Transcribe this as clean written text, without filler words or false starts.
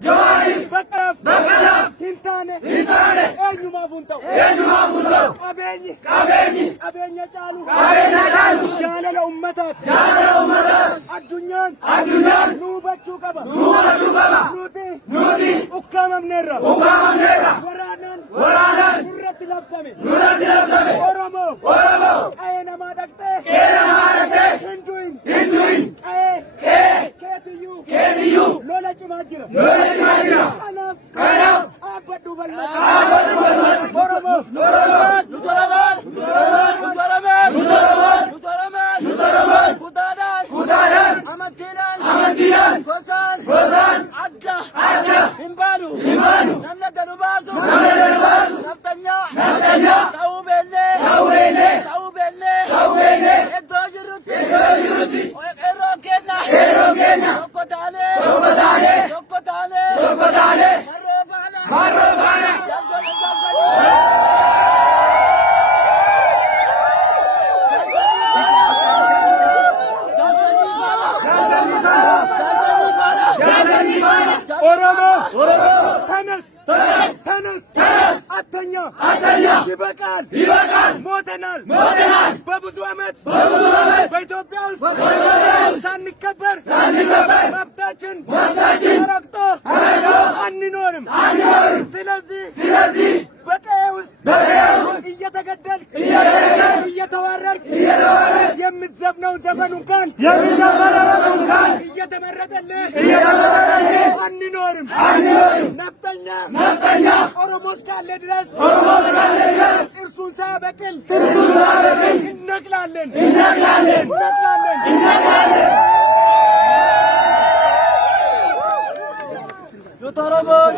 Joarif, Bakalaf, Hintane, Enyuma Funto, Kabeni, Kabenya Chalu, Jalala Ummatat, Adunyan, Nuba Chukaba, Nudi, Ukamam Nera, Waranan, Nurati Lapsami, Oromo, Ayana Madakte, Hinduin, KTU, Lola Chimajira, Kanaf, Abadu Balmat, Oromo, Nutaraman, Kudadan, Amantiran, Kosan, Adda, Himbalu, Namna Darubazu, Naftanya, Taubele, Edojiruti, Erokena, Sokotane, Marofana, Oromo, Tanas, Atanya, Ibakal, Motenal, በብዙ ዓመት በኢትዮጵያ ውስጥ ሳንከበር መብታችን ተረግጦ አንኖርም። ስለዚህ በቀዬ ውስጥ እየተገደልክ እየተዋረድክ የምትዘፍነው ዘፈኑን ቃል እየተመረጠልህ አንኖርም። ነፍጠኛ ኦሮሞ እስካለ ድረስ ጥርሱን ሳያበቅል እነቅላለን። Yutarabon.